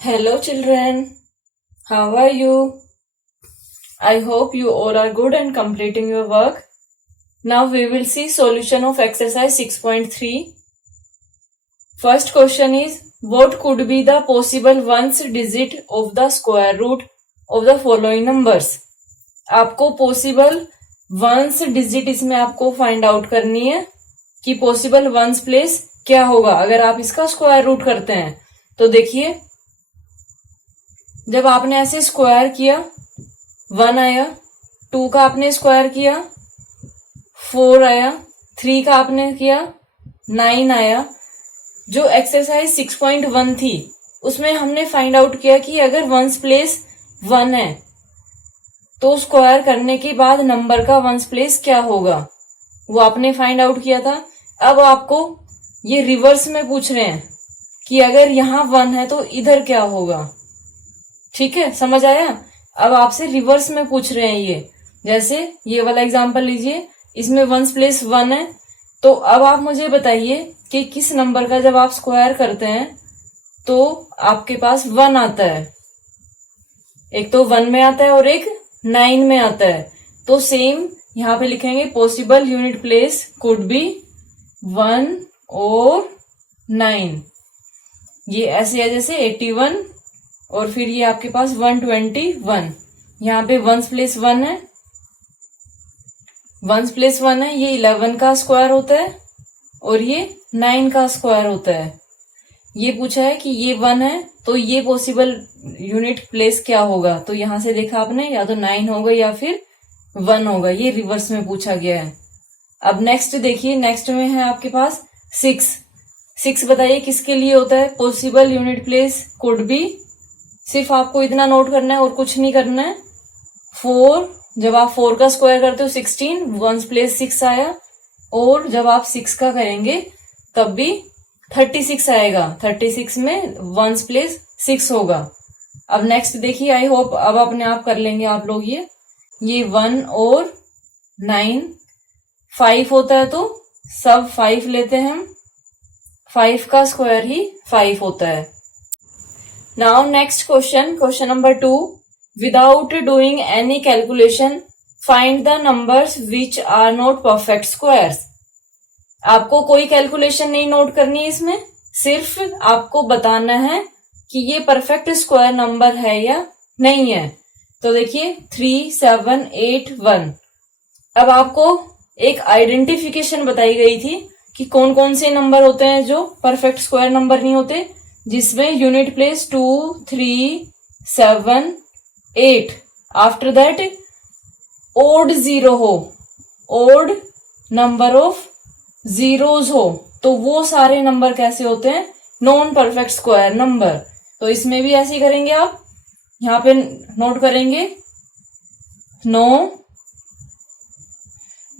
Hello children, how are you? I hope you all are good and completing your work. Now we will see solution of exercise 6.3. First question is, what could be the possible ones digit of the square root of the following numbers? आपको possible ones digit इसमें आपको find out करनी है कि possible ones place क्या होगा अगर आप इसका स्क्वायर रूट करते हैं। तो देखिए, जब आपने ऐसे स्क्वायर किया 1 आया, 2 का आपने स्क्वायर किया 4 आया, 3 का आपने किया 9 आया। जो एक्सरसाइज 6.1 थी उसमें हमने फाइंड आउट किया कि अगर वंस प्लेस 1 है तो स्क्वायर करने के बाद नंबर का वंस प्लेस क्या होगा, वो आपने फाइंड आउट किया था। अब आपको ये रिवर्स में पूछ रहे हैं कि अगर यहाँ 1 है तो इधर क्या होगा। ठीक है, समझ आया। अब आपसे रिवर्स में पूछ रहे हैं ये, जैसे ये वाला एग्जांपल लीजिए, इसमें वंस प्लेस 1 है। तो अब आप मुझे बताइए कि किस नंबर का जब आप स्क्वायर करते हैं तो आपके पास 1 आता है। एक तो 1 में आता है और एक 9 में आता है। तो सेम यहाँ पे लिखेंगे, possible unit place could be 1 और 9। ये ऐसे है जैसे 81 और फिर ये आपके पास 121। यहाँ पे वंस प्लेस 1 है, वंस प्लेस 1 है, ये 11 का स्क्वायर होता है और ये 9 का स्क्वायर होता है। ये पूछा है कि ये 1 है तो ये पॉसिबल यूनिट प्लेस क्या होगा। तो यहां से देखा आपने, या तो 9 होगा या फिर 1 होगा। ये रिवर्स में पूछा गया है। अब नेक्स्ट देखिए, नेक्स्ट में है आपके पास 6 बताइए किसके लिए होता है। Possible unit place could be, सिर्फ आपको इतना नोट करना है और कुछ नहीं करना है। 4, जब आप 4 का स्क्वायर करते हो 16, वंस प्लेस 6 आया। और जब आप 6 का करेंगे तब भी 36 आएगा। 36 में वंस प्लेस 6 होगा। अब नेक्स्ट देखिए, आई होप अब अपने आप कर लेंगे आप लोग। ये 1 और 9 5 होता है तो सब 5 लेते हैं हम। 5 का स्क्वायर ही 5 होता है। Now next question, question number 2, without doing any calculation find the numbers which are not perfect squares. आपको कोई कैलकुलेशन नहीं नोट करनी है इसमें, सिर्फ आपको बताना है कि ये परफेक्ट स्क्वायर नंबर है या नहीं है। तो देखिए 3, 7, 8, 1। अब आपको एक आइडेंटिफिकेशन बताई गई थी कि कौन कौन से नंबर होते हैं जो परफेक्ट स्क्वायर नंबर नहीं होते, जिसमें unit place 2, 3, 7, 8, after that odd 0 हो, ओड नंबर ऑफ जीरोज हो, तो वो सारे नंबर कैसे होते हैं, नॉन परफेक्ट स्क्वायर नंबर। तो इसमें भी ऐसे ही करेंगे आप, यहां पे नोट करेंगे। No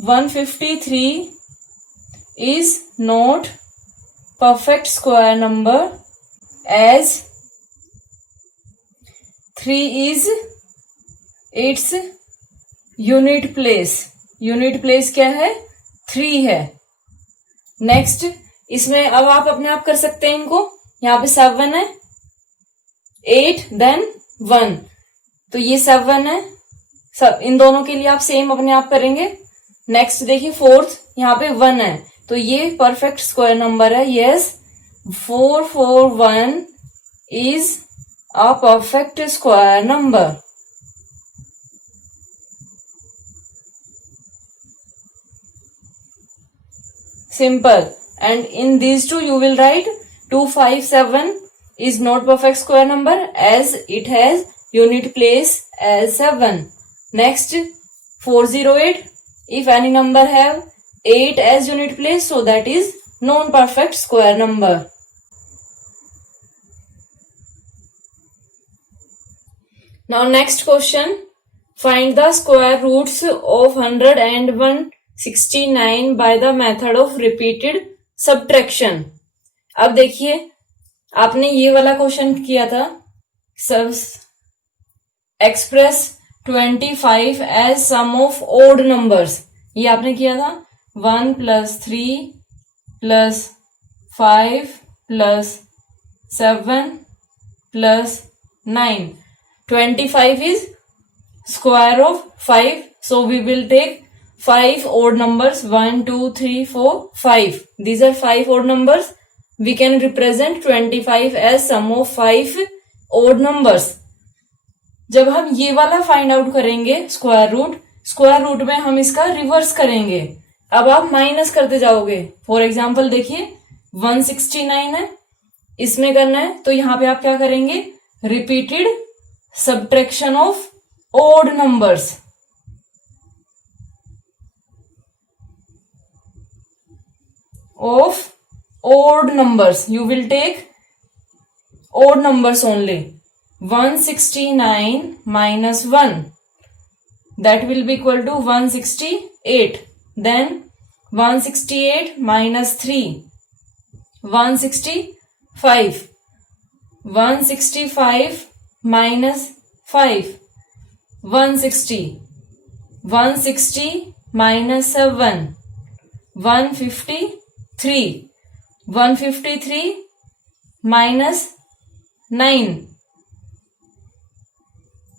153 is not perfect square number as 3 is its unit place। Unit place क्या है, 3 है। नेक्स्ट इसमें अब आप अपने आप कर सकते हैं इनको। यहाँ पे 7 है, 8 देन 1, तो ये 7 है। सब इन दोनों के लिए आप सेम अपने आप करेंगे। नेक्स्ट देखिए 4th, यहाँ पे 1 है तो ये परफेक्ट स्क्वायर नंबर है। Yes, 441 is a perfect square number. Simple. And in these two you will write 257 is not perfect square number as it has unit place as 7. Next 408, if any number have 8 as unit place, so that is non-perfect square number. Now next question, find the square roots of 100 and 169 by the method of repeated subtraction। अब देखिए, आपने ये वाला question किया था, सब express 25 as sum of odd numbers, ये आपने किया था। 1 + 3 + 5 + 7 plus 9. 25 is square of 5. So we will take 5 odd numbers. 1, 2, 3, 4, 5. These are 5 odd numbers. We can represent 25 as sum of 5 odd numbers. जब हम ये वाला फाइंड आउट करेंगे स्क्वायर रूट में हम इसका रिवर्स करेंगे. अब आप माइनस करते जाओगे. फॉर एग्जाम्पल देखिए 169 है, इसमें करना है तो यहां पे आप क्या करेंगे, repeated subtraction of odd numbers. Of odd numbers, you will take odd numbers only. 169 minus 1, that will be equal to 168. Then 168 minus 3, 165. 165 minus 5, 160. 160 minus 7, 153. 153 minus 9,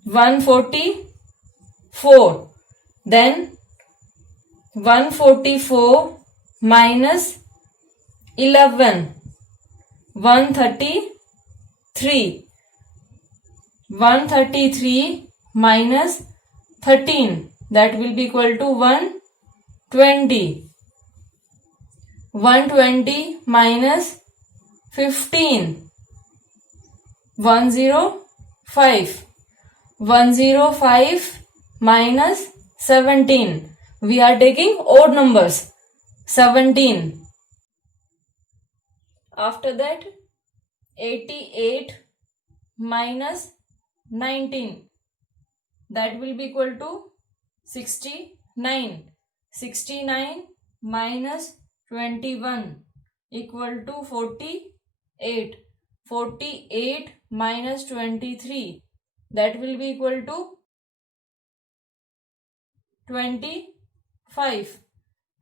144. Then 144 minus 11, 133. 133 minus 13, that will be equal to 120. 120 minus 15, 105. 105 minus 17. We are taking odd numbers. 17. After that 88 minus 19, that will be equal to 69. 69 minus 21 equal to 48. 48 minus 23, that will be equal to 25.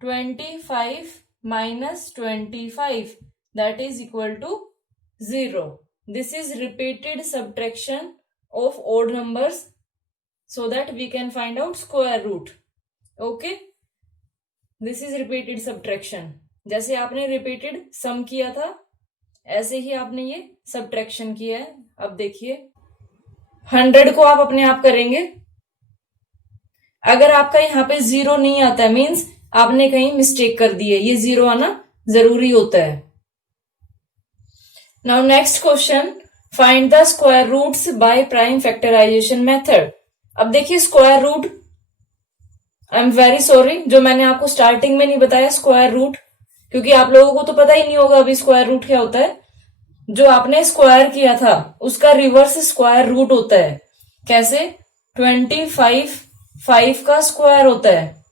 25 minus 25, that is equal to 0. This is repeated subtraction of odd numbers so that we can find out square root. Okay. This is repeated subtraction. जैसे आपने repeated सम किया था ऐसे ही आपने ये subtraction किया है. अब देखिए 100 को आप अपने आप करेंगे. अगर आपका यहाँ पे 0 नहीं आता है मीन्स आपने कहीं मिस्टेक कर दी है. ये 0 आना जरूरी होता है. Now next question, find the square roots by prime factorisation method. अब देखिए square root, I am very sorry जो मैंने आपको स्टार्टिंग में नहीं बताया स्क्वायर रूट, क्योंकि आप लोगों को तो पता ही नहीं होगा अभी स्क्वायर रूट क्या होता है. जो आपने स्क्वायर किया था उसका रिवर्स स्क्वायर रूट होता है. कैसे? 25 5 का स्क्वायर होता है.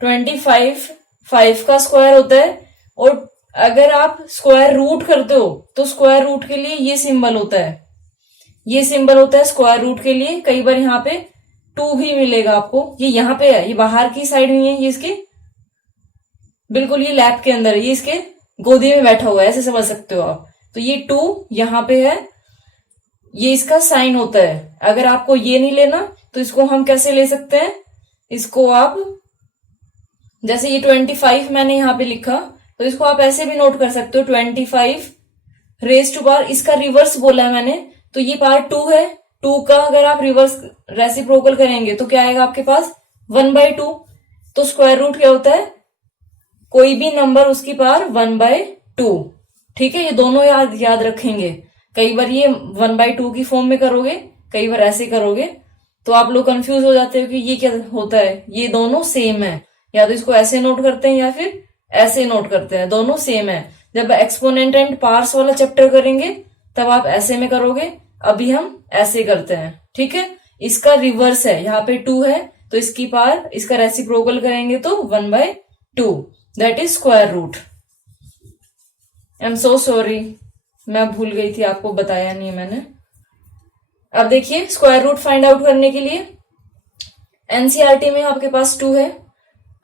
25 5 का स्क्वायर होता है. और अगर आप स्क्वायर रूट करते हो तो स्क्वायर रूट के लिए ये सिंबल होता है. ये सिंबल होता है स्क्वायर रूट के लिए. कई बार यहाँ पे 2 भी मिलेगा आपको. ये यहाँ पे है, ये बाहर की साइड में है, ये इसके बिल्कुल ये लैप के अंदर है, ये इसके गोदी में बैठा हुआ है, ऐसे समझ सकते हो आप. तो ये 2 यहाँ पे है, ये इसका साइन होता है. अगर आपको ये नहीं लेना तो इसको हम कैसे ले सकते हैं, इसको आप जैसे ये 25 मैंने यहाँ पे लिखा तो इसको आप ऐसे भी नोट कर सकते हो. 25 रेज टू पावर, इसका रिवर्स बोला है मैंने तो ये पावर 2 है. 2 का अगर आप रिवर्स रेसिप्रोकल करेंगे तो क्या आएगा आपके पास 1/2. तो स्क्वायर रूट क्या होता है, कोई भी नंबर उसकी पावर 1/2. ठीक है, ये दोनों याद रखेंगे. कई बार ये 1/2 की फॉर्म में करोगे, कई बार ऐसे करोगे तो आप लोग कंफ्यूज हो जाते हो कि ये क्या होता है. ये दोनों सेम है, या तो इसको ऐसे नोट करते हैं या फिर ऐसे नोट करते हैं, दोनों सेम है. जब एक्सपोनेंट एंड पार्ट्स वाला चैप्टर करेंगे तब आप ऐसे में करोगे, अभी हम ऐसे करते हैं. ठीक है, इसका रिवर्स है, यहाँ पे 2 है तो इसकी पावर इसका रेसिप्रोकल करेंगे तो 1/2, that is square root. I am so sorry, मैं भूल गई थी, आपको बताया नहीं मैंने. अब देखिए स्क्वायर रूट फाइंड आउट करने के लिए एनसीईआरटी में आपके पास 2 है,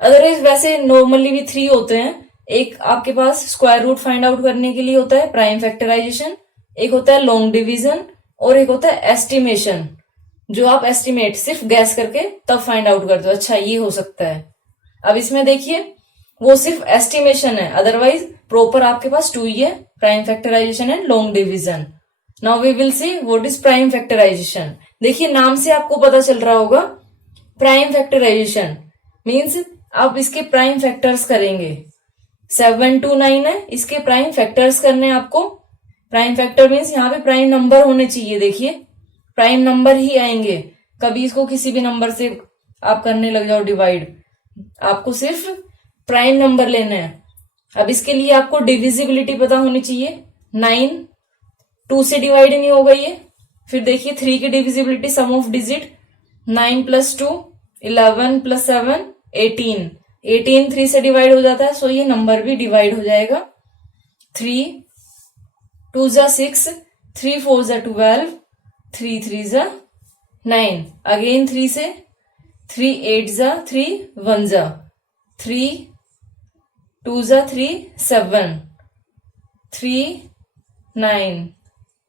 अदरवाइज वैसे नॉर्मली भी 3 होते हैं. एक आपके पास स्क्वायर रूट फाइंड आउट करने के लिए होता है प्राइम फैक्टराइजेशन, एक होता है लॉन्ग डिवीजन और एक होता है एस्टिमेशन, जो आप एस्टिमेट सिर्फ गैस करके तब फाइंड आउट करते हो, अच्छा ये हो सकता है। अब इसमें देखिए वो सिर्फ एस्टिमेशन है, अदरवाइज प्रॉपर आपके पास 2 ही है, prime factorisation and long division. Now we will see what is prime factorisation. देखिए नाम से आपको पता चल रहा होगा, प्राइम फैक्टराइजेशन मीन्स आप इसके प्राइम फैक्टर्स करेंगे। 7 to 9 है, इसके प्राइम फैक्टर्स करने हैं आपको। प्राइम फैक्टर मीन्स यहाँ पे प्राइम नंबर होने चाहिए, देखिए प्राइम नंबर ही आएंगे, कभी इसको किसी भी नंबर से आप करने लग जाओ डिवाइड, आपको सिर्फ प्राइम नंबर लेना है। अब इसके लिए आपको डिविजिबिलिटी पता होनी चाहिए, 9 2 से डिवाइड नहीं होगा ये। फिर देखिए 3 की डिविजिबिलिटी, सम ऑफ डिजिट 9 + 2 11 + 7 18, 18 3 से डिवाइड हो जाता है, सो ये नंबर भी डिवाइड हो जाएगा। 3 2 = 6, 3 4 = 12, 3 3 = 9, अगेन 3 से, 3 8 = 3 1 = 3 2 = 3 7, 3 9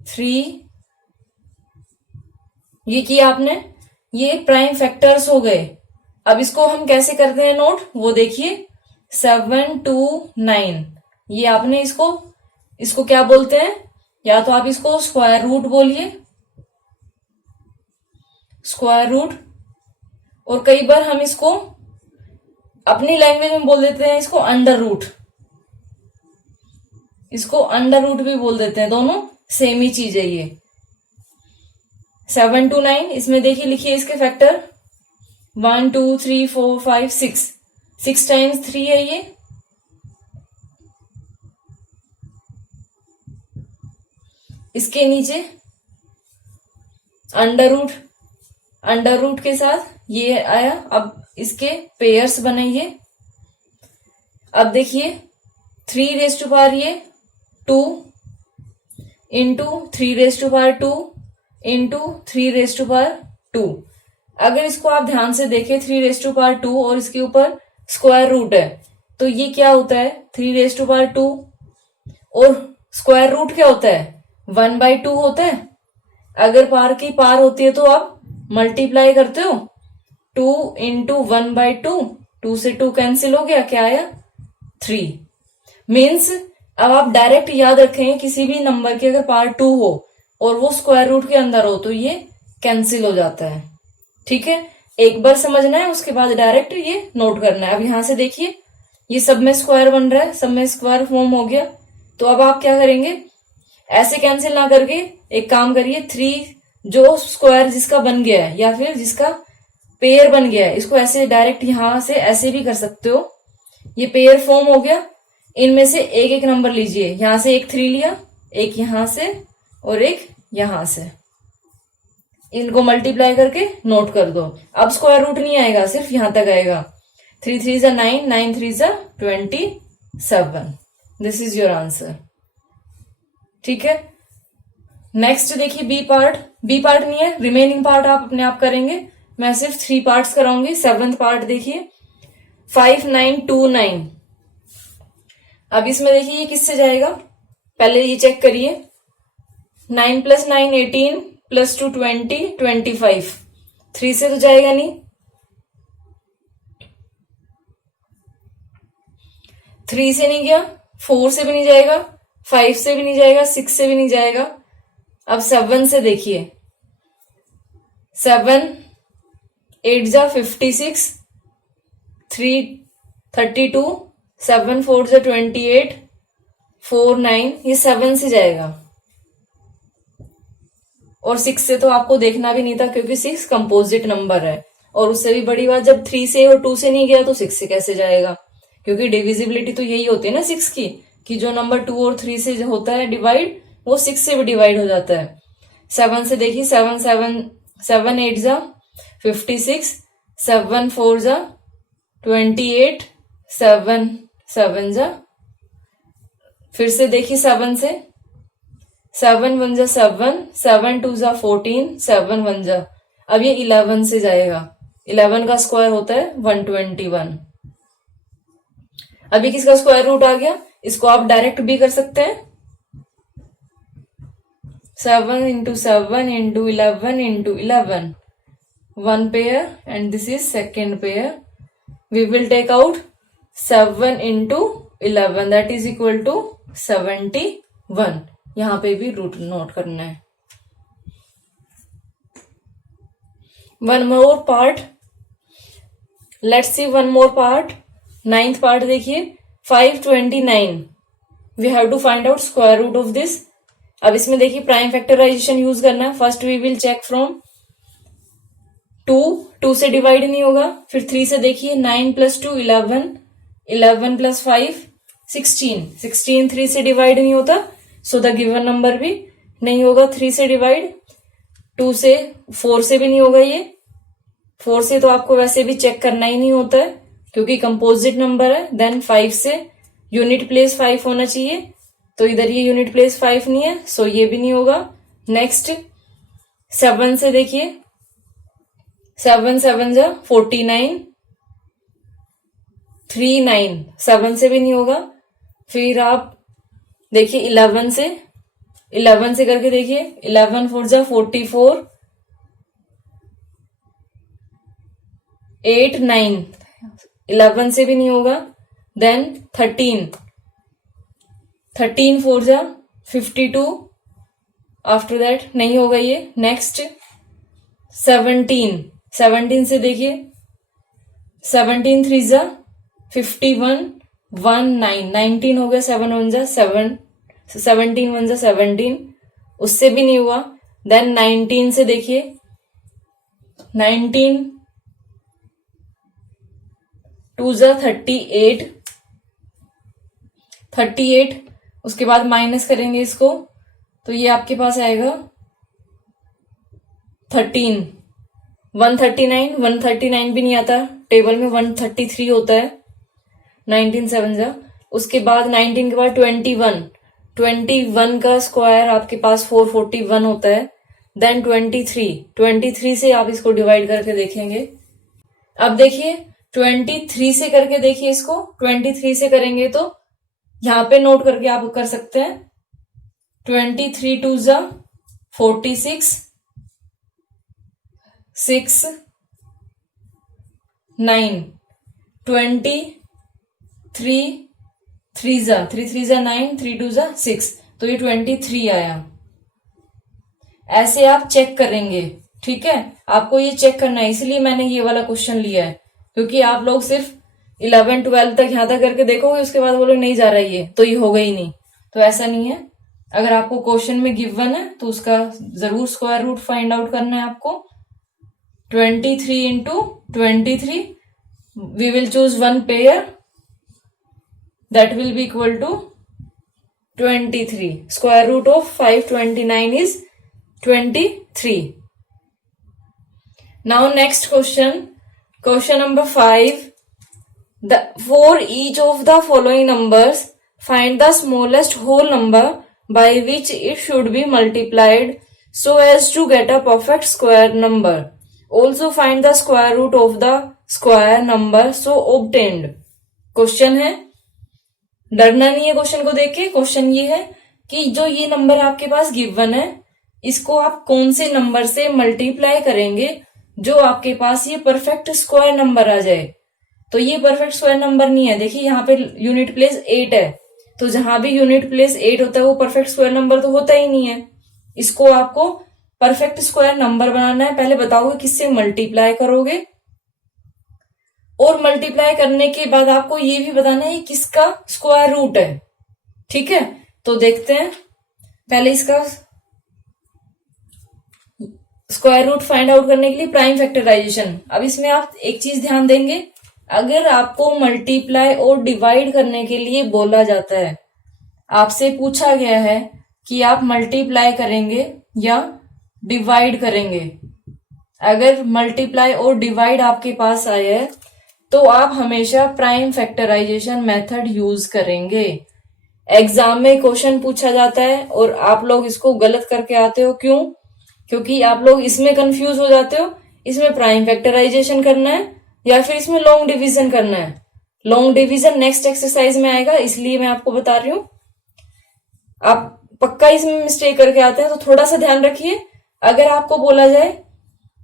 3, ये किया आपने, ये प्राइम फैक्टर्स हो गए। अब इसको हम कैसे करते हैं नोट, वो देखिए 7 2 9, ये आपने इसको क्या बोलते हैं, या तो आप इसको स्क्वायर रूट बोलिए, स्क्वायर रूट, और कई बार हम इसको अपनी लैंग्वेज में बोल देते हैं इसको अंडर रूट, इसको अंडर रूट भी बोल देते हैं, दोनों सेम ही चीज है ये। 7 to 9, इसमें देखिए लिखिए इसके फैक्टर 1 2 3 4 5 6, 6 times 3 है ये, इसके नीचे अंडर रूट के साथ ये आया। अब इसके पेयर्स बनाइए। अब देखिए 3 ये 2 इंटू 3 इंटू 3 अगर इसको आप ध्यान से देखें 3 और इसके ऊपर स्क्वायर रूट है, तो ये क्या होता है 3 और स्क्वायर रूट क्या होता है 1/2 होता है। अगर पार की पार होती है तो आप मल्टीप्लाई करते हो, 2 इंटू 1/2, 2 से 2 कैंसिल हो गया, क्या आया 3। मीन्स अब आप डायरेक्ट याद रखें किसी भी नंबर की अगर पार्ट 2 हो और वो स्क्वायर रूट के अंदर हो तो ये कैंसिल हो जाता है, ठीक है। एक बार समझना है, उसके बाद डायरेक्ट ये नोट करना है। अब यहां से देखिए ये सब में स्क्वायर बन रहा है, सब में स्क्वायर फॉर्म हो गया, तो अब आप क्या करेंगे, ऐसे कैंसिल ना करके एक काम करिए, 3 जो स्क्वायर जिसका बन गया है या फिर जिसका पेयर बन गया है, इसको ऐसे डायरेक्ट यहां से ऐसे भी कर सकते हो। ये पेयर फॉर्म हो गया, इनमें से एक एक नंबर लीजिए, यहां से एक 3 लिया, एक यहां से और एक यहां से, इनको मल्टीप्लाई करके नोट कर दो। अब स्क्वायर रूट नहीं आएगा, सिर्फ यहां तक आएगा। 3 3 = 9, 9 3 = 27। दिस इज योर आंसर, ठीक है। नेक्स्ट देखिए बी पार्ट नहीं है, रिमेनिंग पार्ट आप अपने आप करेंगे, मैं सिर्फ 3 पार्ट्स कराऊंगी। 7th पार्ट देखिए 5 9 2 9। अब इसमें देखिए ये किससे जाएगा, पहले ये चेक करिए, 9 + 9 18 + 2 20 25, 3 से तो जाएगा नहीं, 3 से नहीं गया, 4 से भी नहीं जाएगा, 5 से भी नहीं जाएगा, 6 से भी नहीं जाएगा। अब 7 से देखिए, 7 8 = 56, 3 32, 7 4 = 28, 4 9, ये 7 से जाएगा। और 6 से तो आपको देखना भी नहीं था क्योंकि 6 कंपोजिट नंबर है। और उससे भी बड़ी बात, जब 3 से और 2 से नहीं गया तो 6 से कैसे जाएगा, क्योंकि डिविजिबिलिटी तो यही होती है ना 6 की, कि जो नंबर 2 और 3 से होता है डिवाइड, वो 6 से भी डिवाइड हो जाता है। 7 से देखिए, 7 8 = 56, 7 4 = 28, 7 7 = फिर से देखिए 7 से, 7 1 = 7, 7 2 = 14, 7 1 = अब ये 11 से जाएगा, 11 का स्क्वायर होता है 121। अभी किसका स्क्वायर रूट आ गया, इसको आप डायरेक्ट भी कर सकते हैं, 7 into 7 into 11 into 11. One pair and this is second pair. We will take out 7 into 11 that is equal to 71. यहाँ पे भी रूट नोट करना है. One more part. Let's see one more part. 9th part देखिए 529. We have to find out square root of this. अब इसमें देखिए prime factorisation use करना है. First we will check from 2 से डिवाइड नहीं होगा. फिर 3 से देखिए 9 + 2 11, 11 + 5 16, 16 3 से डिवाइड नहीं होता. सो द गिवन नंबर भी नहीं होगा 3 से डिवाइड. 2 से 4 से भी नहीं होगा. ये 4 से तो आपको वैसे भी चेक करना ही नहीं होता है क्योंकि कंपोजिट नंबर है. देन 5 से यूनिट प्लेस 5 होना चाहिए. तो इधर ये यूनिट प्लेस 5 नहीं है सो ये भी नहीं होगा. नेक्स्ट 7 से देखिए 7 7 जा 49, 3 9 7 से भी नहीं होगा. फिर आप देखिए 11 से करके देखिए 11 4 जा 44, 8 9 11 से भी नहीं होगा. देन 13 4 जा 52. आफ्टर दैट नहीं होगा ये. नेक्स्ट 17 से देखिए 17 3 जा 51, 1 9 19 हो गया. 7 1 जा 7, 17 1 जा 17 उससे भी नहीं हुआ. देन 19 से देखिए 19 2 जा 38. उसके बाद माइनस करेंगे इसको तो ये आपके पास आएगा 13. 139 भी नहीं आता. टेबल में 133 होता है. 19 7 जा. उसके बाद 19 के बाद 21 का स्क्वायर आपके पास 441 होता है. देन 23 से आप इसको डिवाइड करके देखेंगे. अब देखिए 23 से करके देखिए इसको. 23 से करेंगे तो यहां पे नोट करके आप कर सकते हैं. 23 2 जा 46, 6 9 23 3 जा 9, 3 2 जा 6. तो ये 23 आया. ऐसे आप चेक करेंगे. ठीक है, आपको ये चेक करना है इसलिए मैंने ये वाला क्वेश्चन लिया है क्योंकि आप लोग सिर्फ 11 12 तक यहां तक करके देखोगे उसके बाद बोलो नहीं जा रहा ये तो ये होगा ही नहीं. तो ऐसा नहीं है. अगर आपको क्वेश्चन में गिवन है तो उसका जरूर स्क्वायर रूट फाइंड आउट करना है आपको. 23 into 23 we will choose one pair that will be equal to 23. Square root of 529 is 23. Now next question number 5. For each of the following numbers find the smallest whole number by which it should be multiplied so as to get a perfect square number. Also find the square root of the square number so obtained. Question है, डरना नहीं है question को देख के. Question ये है कि जो ये नंबर आपके पास गिवन है इसको आप कौन से नंबर से मल्टीप्लाई करेंगे जो आपके पास ये परफेक्ट स्क्वायर नंबर आ जाए. तो ये परफेक्ट स्क्वायर नंबर नहीं है. देखिए यहाँ पे यूनिट प्लेस 8 है तो जहां भी यूनिट प्लेस 8 होता है वो परफेक्ट स्क्वायर नंबर तो होता ही नहीं है. इसको आपको परफेक्ट स्क्वायर नंबर बनाना है. पहले बताओगे किससे मल्टीप्लाई करोगे और मल्टीप्लाई करने के बाद आपको ये भी बताना है किसका स्क्वायर रूट है. ठीक है, तो देखते हैं पहले इसका स्क्वायर रूट फाइंड आउट करने के लिए प्राइम फैक्टराइजेशन. अब इसमें आप एक चीज ध्यान देंगे, अगर आपको मल्टीप्लाई और डिवाइड करने के लिए बोला जाता है, आपसे पूछा गया है कि आप मल्टीप्लाई करेंगे या डिवाइड करेंगे. अगर मल्टीप्लाई और डिवाइड आपके पास आया है तो आप हमेशा प्राइम फैक्टराइजेशन मेथड यूज करेंगे. एग्जाम में क्वेश्चन पूछा जाता है और आप लोग इसको गलत करके आते हो. क्यों? क्योंकि आप लोग इसमें कंफ्यूज हो जाते हो. इसमें प्राइम फैक्टराइजेशन करना है या फिर इसमें लॉन्ग डिवीजन करना है. लॉन्ग डिवीजन नेक्स्ट एक्सरसाइज में आएगा इसलिए मैं आपको बता रही हूं. आप पक्का इसमें मिस्टेक करके आते हैं, तो थोड़ा सा ध्यान रखिए। अगर आपको बोला जाए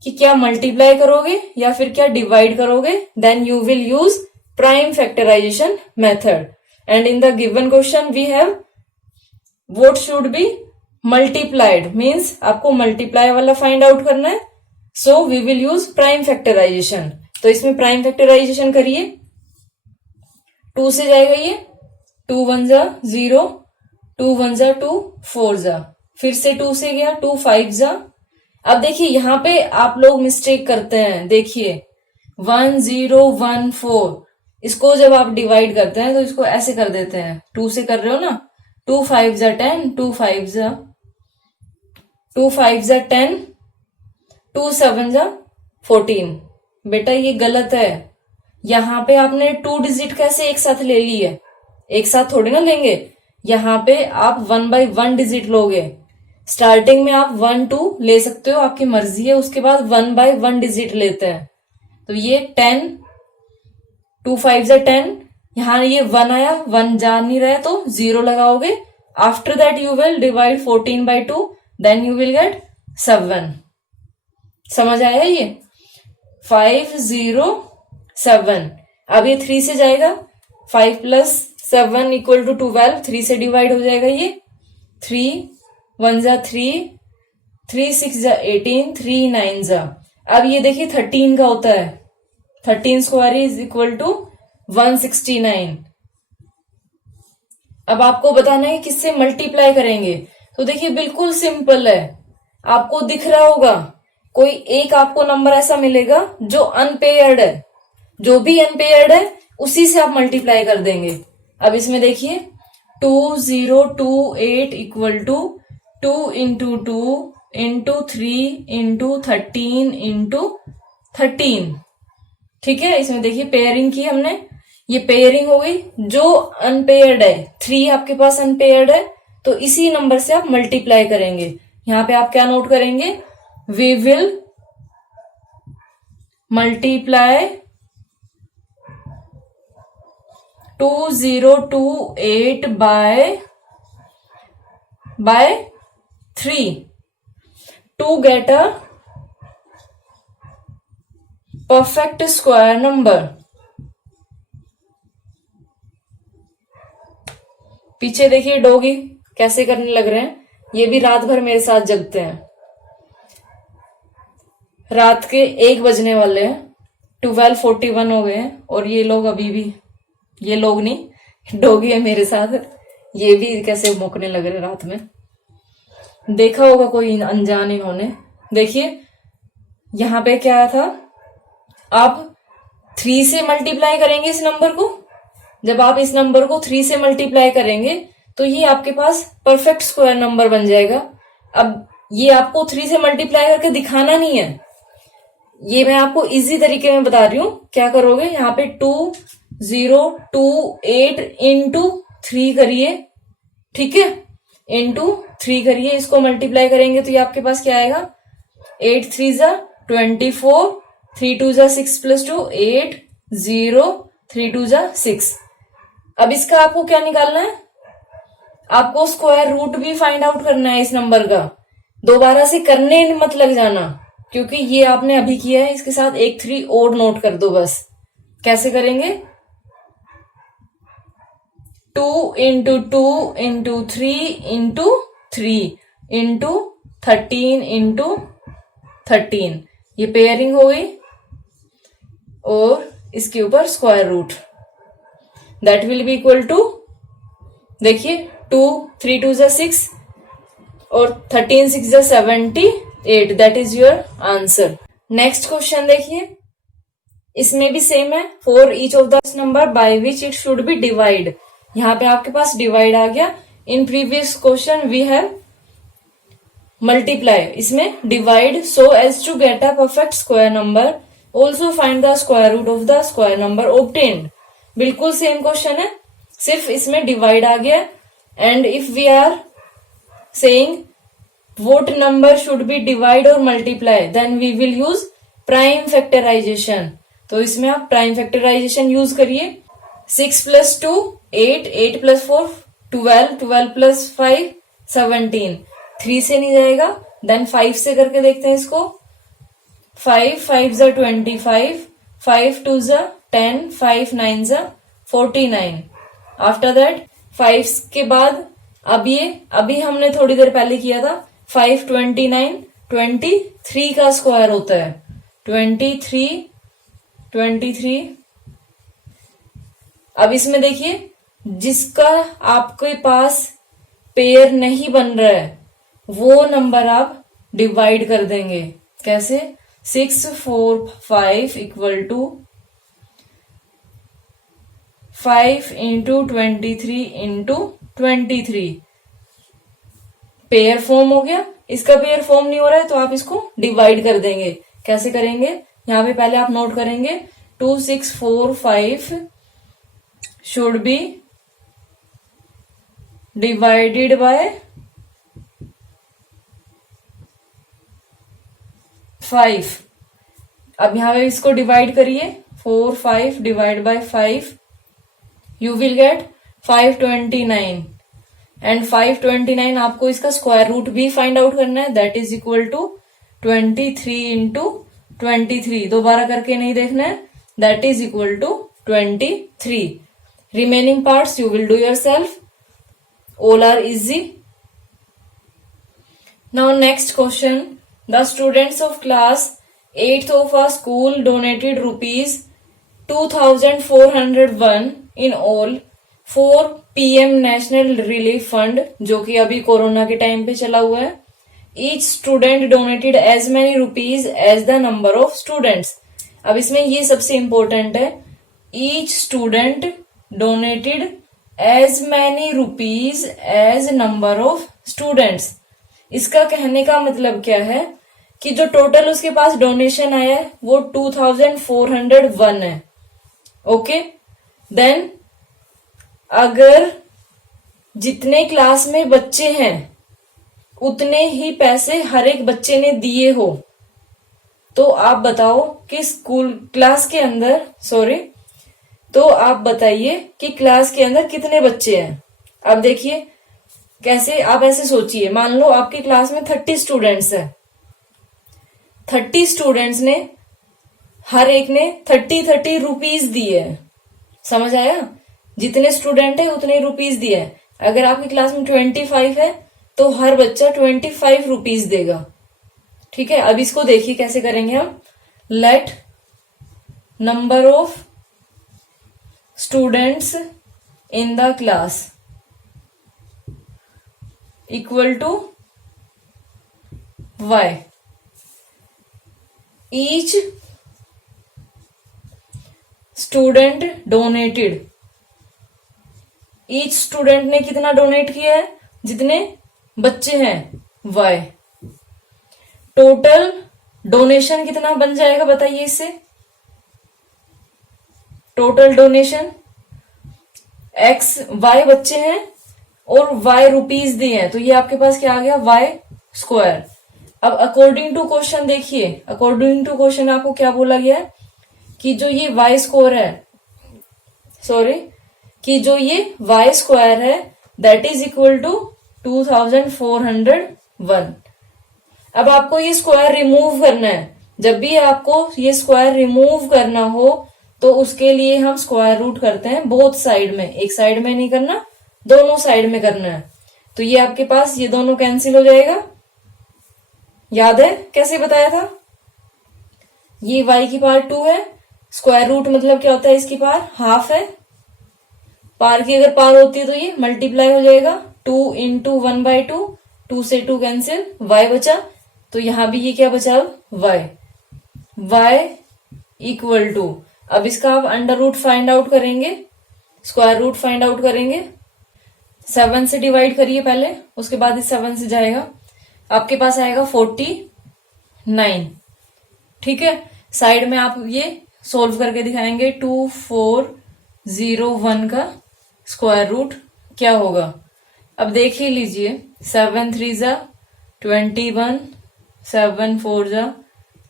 कि क्या मल्टीप्लाई करोगे या फिर क्या डिवाइड करोगे, then you will use prime factorisation method. And in the given question we have what should be multiplied, means आपको मल्टीप्लाई वाला फाइंड आउट करना है, so we will use prime factorization. तो इसमें प्राइम फैक्टराइजेशन करिए। 2 से जाएगा ये, 2 1 जा 0, 2 1 जा 2, 4 जा, फिर से 2 से गया, 2 5 जा। अब देखिए यहाँ पे आप लोग मिस्टेक करते हैं, देखिए 1 0 1 4, इसको जब आप डिवाइड करते हैं तो इसको ऐसे कर देते हैं, 2 से कर रहे हो ना, 2 5 जा 10, 2 5 जा 2 5 जा 10, 2 7 जा 14। बेटा ये गलत है। यहाँ पे आपने 2 डिजिट कैसे एक साथ ले ली है, एक साथ थोड़ी ना लेंगे। यहाँ पे आप 1 by 1 डिजिट लोगे। स्टार्टिंग में आप 1 2 ले सकते हो, आपकी मर्जी है, उसके बाद 1 by 1 डिजिट लेते हैं। तो ये 10, 2 5 जा 10, यहाँ ये 1 आया, 1 जा नहीं रहा है तो 0 लगाओगे। After that you will divide 14 by 2, then you will get 7। समझ आया ये? 5 0 7। अब ये 3 से जाएगा, 5 + 7 = 12, 3 से डिवाइड हो जाएगा ये, 3 1 जा 3, 3 6 जा 18, 3 9 जा। अब ये देखिए 13 का होता है, 13 स्क्वायर इज इक्वल टू 169। अब आपको बताना है किससे मल्टीप्लाई करेंगे। तो देखिए बिल्कुल सिंपल है, आपको दिख रहा होगा कोई एक आपको नंबर ऐसा मिलेगा जो अनपेयर्ड है, जो भी अनपेयर्ड है उसी से आप मल्टीप्लाई कर देंगे। अब इसमें देखिए 2 0 2 8 = 2 × 2 × 3 × 13 × 13। ठीक है, इसमें देखिए पेयरिंग की हमने, ये पेयरिंग हो गई। जो अनपेयर्ड है, 3 आपके पास अनपेयर्ड है, तो इसी नंबर से आप मल्टीप्लाई करेंगे। यहां पे आप क्या नोट करेंगे, we will multiply 2028 by 3 to get a perfect square number। पीछे देखिए डॉगी कैसे करने लग रहे हैं, ये भी रात भर मेरे साथ जगते हैं। रात के 1 बजने वाले हैं, 12:41 हो गए हैं, और ये लोग अभी भी, ये लोग नहीं, डॉगी है मेरे साथ, ये भी कैसे भौंकने लग रहे रात में। देखा होगा कोई अनजान इन्होंने। देखिए यहां पे क्या था, आप 3 से मल्टीप्लाई करेंगे इस नंबर को। जब आप इस नंबर को 3 से मल्टीप्लाई करेंगे तो ये आपके पास परफेक्ट स्क्वायर नंबर बन जाएगा। अब ये आपको 3 से मल्टीप्लाई करके दिखाना नहीं है, ये मैं आपको इजी तरीके में बता रही हूं। क्या करोगे, यहाँ पे 2 0 2 8 × 3 करिए, ठीक है, × 3 करिए, इसको मल्टीप्लाई करेंगे तो ये आपके पास क्या आएगा, 8 3 जा 24, 3 2 जा 6 + 2 8 0, 3 2 जा 6। अब इसका आपको क्या निकालना है, आपको स्क्वायर रूट भी फाइंड आउट करना है इस नंबर का। दोबारा से करने मत लग जाना, क्योंकि ये आपने अभी किया है, इसके साथ 1 3 और नोट कर दो बस। कैसे करेंगे, 2 × 2 × 3 × 3 × 13 × 13, ये पेयरिंग हो गई, और इसके ऊपर square root, that will be equal to, देखिए 2 3 2 जा 6 और 13 6 जा 78, that is your answer. Next question देखिए, इसमें भी सेम है, for each of the number by which it should be divide. यहाँ पे आपके पास डिवाइड आ गया। In previous question we have multiply, इसमें divide so as to get a perfect square number, also find the square root of the square number obtained. बिल्कुल same question है, सिर्फ इसमें डिवाइड आ गया। And if we are saying what number should be divide और multiply, then we will use prime factorization. तो इसमें आप प्राइम फैक्टराइजेशन यूज करिए। 6 + 2 8, 8 + 4 12, 12 + 5 17, 3 से नहीं जाएगा, देन 5 से करके देखते हैं इसको। 5 5 जा 25, 5 2 जा 10, 5 9 जा 49। आफ्टर दैट 5 के बाद अब ये अभी हमने थोड़ी देर पहले किया था 5 29, 23 का स्क्वायर होता है 23। अब इसमें देखिए जिसका आपके पास पेयर नहीं बन रहा है वो नंबर आप डिवाइड कर देंगे। कैसे? 6 4 5 equal to 5 into 23 into 23। Pair form हो गया। इसका पेयर फॉर्म नहीं हो रहा है तो आप इसको डिवाइड कर देंगे। कैसे करेंगे? यहां पे पहले आप नोट करेंगे 2 6 4 5 शुड बी डिवाइडेड बाय 5। अब यहां पे इसको डिवाइड करिए 4 5 divide by 5 you will get 529 and 529 आपको इसका स्क्वायर रूट भी फाइंड आउट करना है that is equal to 23 into 23। दोबारा करके नहीं देखना है, that is equal to 23। Remaining parts you will do yourself, all are easy. Now next question. The students of class 8th of our school donated rupees 2401 in all for PM National Relief Fund जो कि अभी corona के time पे चला हुआ है. Each student donated as many rupees as the number of students. अब इसमें ये सबसे इम्पोर्टेंट है, each student donated as many rupees as number of students. इसका कहने का मतलब क्या है कि जो टोटल उसके पास डोनेशन आया है वो 2401 है. ओके, देन अगर जितने क्लास में बच्चे हैं उतने ही पैसे हर एक बच्चे ने दिए हो तो आप बताओ कि स्कूल क्लास के अंदर तो आप बताइए कि क्लास के अंदर कितने बच्चे हैं. अब देखिए कैसे, आप ऐसे सोचिए, मान लो आपकी क्लास में 30 स्टूडेंट्स हैं. 30 स्टूडेंट्स ने हर एक ने 30 रुपीज दिए हैं. समझ आया? जितने स्टूडेंट है उतने रुपीज दिए हैं. अगर आपकी क्लास में 25 है तो हर बच्चा 25 रुपीज देगा. ठीक है, अब इसको देखिए कैसे करेंगे हम. Let number of students in the class equal to y. Each student donated. Each student ने कितना डोनेट किया है? जितने बच्चे हैं y. टोटल डोनेशन कितना बन जाएगा बताइए इससे. टोटल डोनेशन y बच्चे हैं और y रुपीज दिए हैं तो ये आपके पास क्या आ गया? y square. अब अकॉर्डिंग टू क्वेश्चन देखिए, अकॉर्डिंग टू क्वेश्चन आपको क्या बोला गया है कि जो ये y स्क्वायर है, कि जो ये y स्क्वायर है दैट इज इक्वल टू 2401. अब आपको ये स्क्वायर रिमूव करना है. जब भी आपको ये स्क्वायर रिमूव करना हो तो उसके लिए हम स्क्वायर रूट करते हैं बोथ साइड में. एक साइड में नहीं करना, दोनों साइड में करना है. तो ये आपके पास ये दोनों कैंसिल हो जाएगा. याद है कैसे बताया था? ये y की पावर 2 है. स्क्वायर रूट मतलब क्या होता है? इसकी पावर हाफ है. पावर की अगर पावर होती है तो ये मल्टीप्लाई हो जाएगा. 2 इंटू 1/2, 2 से 2 कैंसिल, y बचा. तो यहां भी ये क्या बचा? y इक्वल टू, अब इसका आप अंडर रूट फाइंड आउट करेंगे, स्क्वायर रूट फाइंड आउट करेंगे. 7 से डिवाइड करिए पहले, उसके बाद इस 7 से जाएगा. आपके पास आएगा 49. ठीक है, साइड में आप ये सोल्व करके दिखाएंगे. 2401 का स्क्वायर रूट क्या होगा. अब देख ही लीजिए. 7 3 जा 21, 7 4 जा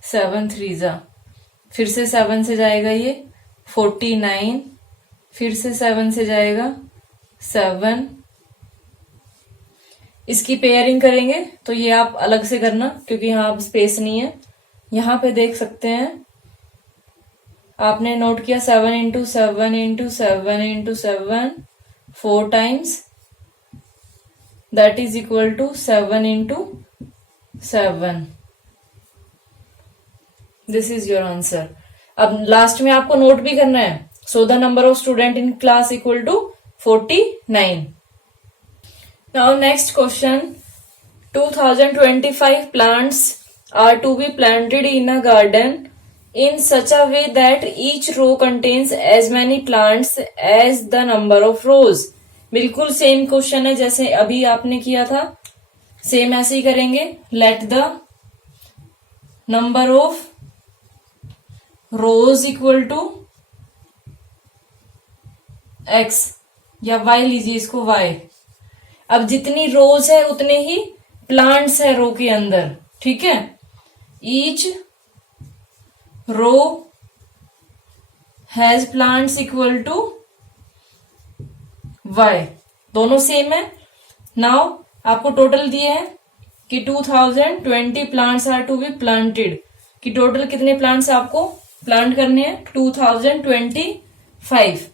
7 3 जा, फिर से 7 से जाएगा ये 49, फिर से 7 से जाएगा 7, इसकी पेयरिंग करेंगे तो ये आप अलग से करना, क्योंकि यहाँ अब स्पेस नहीं है। यहाँ पे देख सकते हैं, आपने नोट किया 7 into 7 into 7 into 7 4 times, that is equal to 7 into 7। This is your answer. अब लास्ट में आपको नोट भी करना है। So the number of student in class equal to 49। Now next question, 2025 plants are to be planted in a garden in such a way that each row contains as many plants as the number of rows। बिल्कुल same question है जैसे अभी आपने किया था, same ऐसे ही करेंगे। Let the number of rows equal to x, या वाई लीजिए इसको वाई। अब जितनी रोज है उतने ही प्लांट्स है रो के अंदर, ठीक है। Each row has plants equal to y, दोनों सेम है। नाउ आपको टोटल दिए हैं कि 2020 plants are to be planted, कि टोटल कितने प्लांट्स आपको प्लांट करने हैं 2025।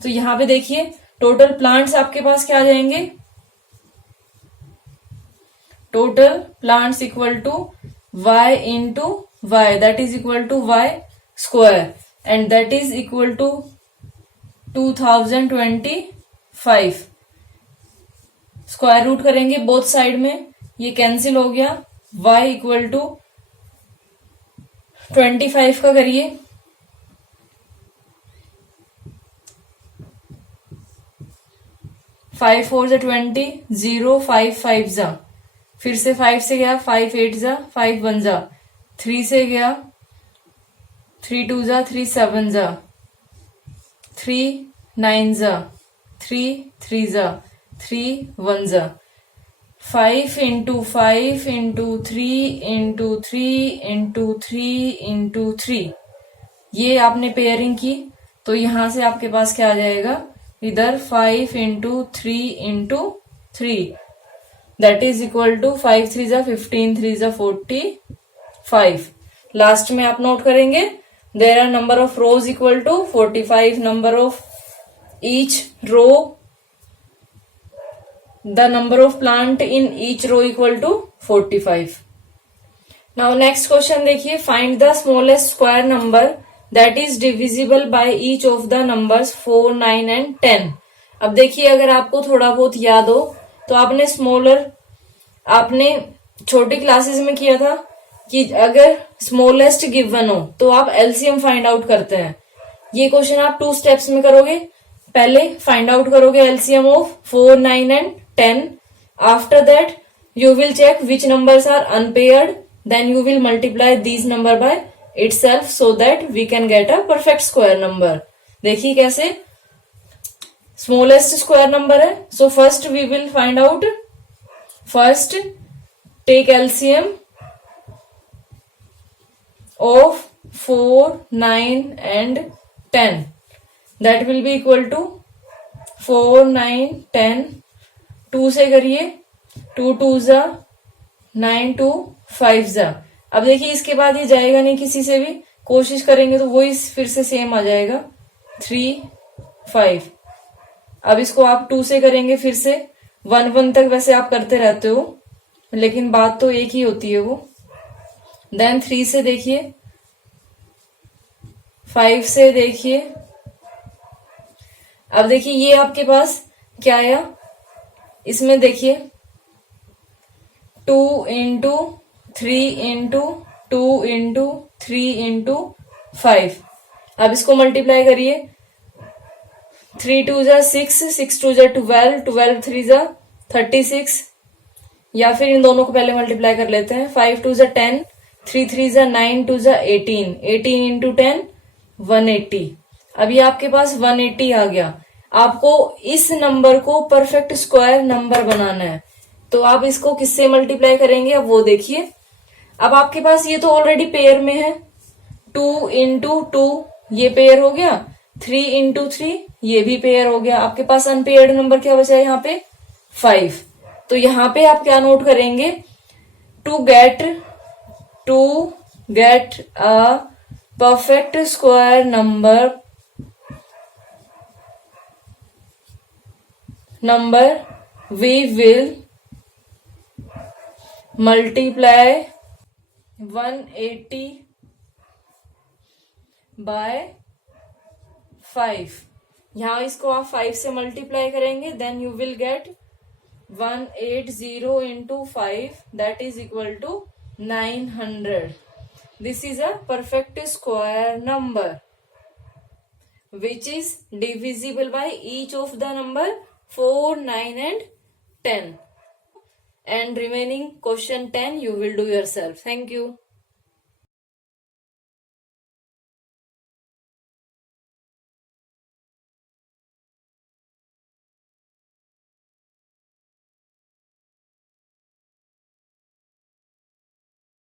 तो यहां पे देखिए टोटल प्लांट्स आपके पास क्या आ जाएंगे, total plants equal to y into y, that is equal to y square, and that is equal to 2025। Square root करेंगे बोथ साइड में, ये कैंसिल हो गया। y इक्वल टू 25 का करिए, 5 4 जा 20, 0 5 5 जा, फिर से 5 से गया, 5 8 जा, 5 1 जा, 3 से गया, 3 2 जा, 3 7 जा, 3 9 जा, 3 3 जा, 3 1 जा, 5 into 5 into 3 into 3 into 3 into 3। ये आपने पेयरिंग की तो यहां से आपके पास क्या आ जाएगा, इधर 5 into 3 into 3, that is equal to 5 3 जा 15, 3 जा 45। लास्ट में आप नोट करेंगे there are number of rows equal to 45, number of each row, the number of plant in each row equal to 45। Now next question देखिए, find the smallest square number that is divisible by each of the numbers 4 9 and 10। अब देखिए अगर आपको थोड़ा बहुत याद हो तो आपने आपने छोटी क्लासेस में किया था कि अगर स्मॉलेस्ट गिवन हो तो आप एलसीएम फाइंड आउट करते हैं। ये क्वेश्चन आप 2 स्टेप्स में करोगे। पहले फाइंड आउट करोगे LCM of 4 9 and 10। After that you will check which numbers are unpaired, then you will multiply these number by itself so that we can get a perfect square number। देखिए कैसे, smallest square number है, so first we will find out, first take LCM of 4 9 and 10, that will be equal to 4 9 10, 2 से करिए, 2 2 जा 9, 2 5 जा। अब देखिए इसके बाद ये जाएगा नहीं किसी से भी, कोशिश करेंगे तो वही फिर से सेम आ जाएगा 3 5। अब इसको आप 2 से करेंगे, फिर से 1 1 तक वैसे आप करते रहते हो लेकिन बात तो एक ही होती है वो। देन 3 से देखिए, 5 से देखिए। अब देखिए ये आपके पास क्या आया, इसमें देखिए 2 इंटू 3 इंटू 2 इंटू 3 इंटू 5। अब इसको मल्टीप्लाई करिए, 3 2 जा 6, 6 2 जा 12, 12 3 जा 36, या फिर इन दोनों को पहले मल्टीप्लाई कर लेते हैं। 5 2 जा 10, 3 3 जा 9, 2 जा 18, 18 इंटू 10 180। अभी आपके पास 180 आ गया। आपको इस नंबर को परफेक्ट स्क्वायर नंबर बनाना है तो आप इसको किससे मल्टीप्लाई करेंगे, अब वो देखिए। अब आपके पास ये तो ऑलरेडी पेयर में है, 2 इंटू 2 ये पेयर हो गया, 3 इंटू 3 ये भी पेयर हो गया। आपके पास अनपेयर्ड नंबर क्या बचा है यहाँ पे 5। तो यहां पे आप क्या नोट करेंगे, to get a perfect square number we will multiply 180 by 5। यहां इसको आप 5 से मल्टीप्लाई करेंगे, then you will get 180 into 5, that is equal to 900। This is a perfect square number which is divisible by each of the number 4, 9 and 10, and remaining question 10 you will do yourself. Thank you.